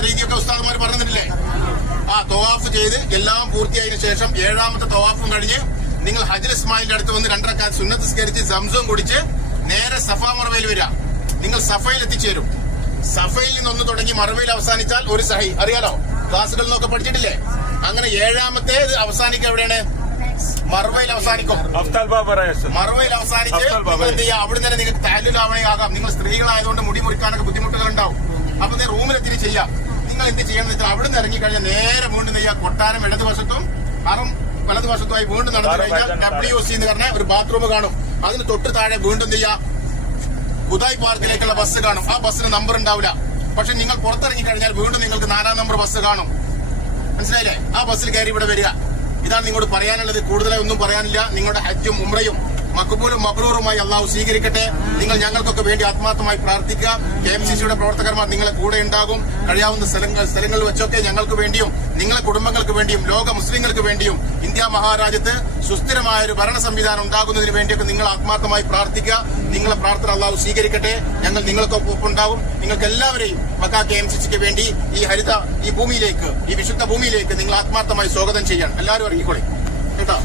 ചെയ്യുന്ന രീതിയൊക്കെ ഉസ്താദുമാർ പറഞ്ഞിട്ടില്ലേ? ആ തവാഫ് ചെയ്ത് എല്ലാം പൂർത്തിയായതിനു ശേഷം 7ാമത്തെ തവാഫും കഴിഞ്ഞ് നിങ്ങൾ ഹജ്ർ ഇസ്മായിലിന്റെ അടുത്ത് വന്ന് 2 റക്അത്ത് സുന്നത്ത് സ്കരിച്ച് സംസം കുടിച്ച് നേരെ സഫാ മർവയിൽ വരിക. നിങ്ങൾ സഫയിൽ എത്തിച്ചേരും. സഫയിൽ നിന്നൊന്ന് തുടങ്ങി മർവയിൽ അവസാനിച്ചാൽ ഒരു സഹി. അറിയാലോ, ക്ലാസുകളിൽ നിന്നൊക്കെ പഠിച്ചിട്ടില്ലേ? അങ്ങനെ 7ാമത്തെ അവസാനിക്കുക എവിടെയാണ്? മർവയിൽ അവസാനിക്കും. മർവയിൽ അവസാനിച്ച് നിങ്ങൾ എന്ത് ചെയ്യുക? അവിടെ തന്നെ നിങ്ങൾക്ക് താലുലാവണേ ആകാം. നിങ്ങൾ സ്ത്രീകളായതുകൊണ്ട് മുടി മുറിക്കാനൊക്കെ ബുദ്ധിമുട്ടുകൾ ഉണ്ടാവും. അപ്പൊ റൂമിലെത്തിരി ചെയ്യാം. നിങ്ങൾ എന്ത് ചെയ്യണമെന്ന് വെച്ചാൽ അവിടെ നിന്ന് ഇറങ്ങിക്കഴിഞ്ഞാൽ നേരെ വീണ്ടും നെയ്യാ കൊട്ടാരം ഇടതുവശത്തും ഹറം വലതുവശത്തുമായി വീണ്ടും നടന്നു കഴിഞ്ഞാൽ WC എന്ന് പറഞ്ഞ ഒരു ബാത്റൂം കാണും. അതിന് തൊട്ട് താഴെ വീണ്ടും ചെയ്യാം ഖുദായ് പാർക്കിലേക്കുള്ള ബസ് കാണും. ആ ബസ്സിന് നമ്പർ ഉണ്ടാവില്ല. പക്ഷെ നിങ്ങൾ പുറത്തിറങ്ങി കഴിഞ്ഞാൽ വീണ്ടും നിങ്ങൾക്ക് 4ാം നമ്പർ ബസ് കാണും. മനസ്സിലായില്ലേ? ആ ബസ്സിൽ കയറി ഇവിടെ വരിക. ഇതാണ് നിങ്ങളോട് പറയാനുള്ളത്. കൂടുതലായി ഒന്നും പറയാനില്ല. നിങ്ങളുടെ ഹജ്ജും ഉംറയും മഖ്ബൂലും മബ്രൂറുമായി അള്ളാഹു സ്വീകരിക്കട്ടെ. നിങ്ങൾ ഞങ്ങൾക്കൊക്കെ വേണ്ടി ആത്മാർത്ഥമായി പ്രാർത്ഥിക്കുക. KMCCയുടെ പ്രവർത്തകന്മാർ നിങ്ങളെ കൂടെ ഉണ്ടാകും. കഴിയാവുന്ന സ്ഥലങ്ങളിൽ വെച്ചൊക്കെ ഞങ്ങൾക്ക് വേണ്ടിയും നിങ്ങളെ കുടുംബങ്ങൾക്ക് വേണ്ടിയും ലോക മുസ്ലിങ്ങൾക്ക് വേണ്ടിയും ഇന്ത്യ മഹാരാജ്യത്ത് സുസ്ഥിരമായ ഒരു ഭരണ സംവിധാനം ഉണ്ടാകുന്നതിന് വേണ്ടിയൊക്കെ നിങ്ങൾ ആത്മാർത്ഥമായി പ്രാർത്ഥിക്കുക. നിങ്ങളെ പ്രാർത്ഥന അള്ളാഹു സ്വീകരിക്കട്ടെ. ഞങ്ങൾ നിങ്ങൾക്കൊപ്പം ഉണ്ടാകും. നിങ്ങൾക്ക് എല്ലാവരെയും മക്ക KMCCക്ക് വേണ്ടി ഈ ഭൂമിയിലേക്ക്, ഈ വിശുദ്ധ ഭൂമിയിലേക്ക് നിങ്ങൾ ആത്മാർത്ഥമായി സ്വാഗതം ചെയ്യാൻ എല്ലാവരും ഇറങ്ങിക്കോളെ കേട്ടോ.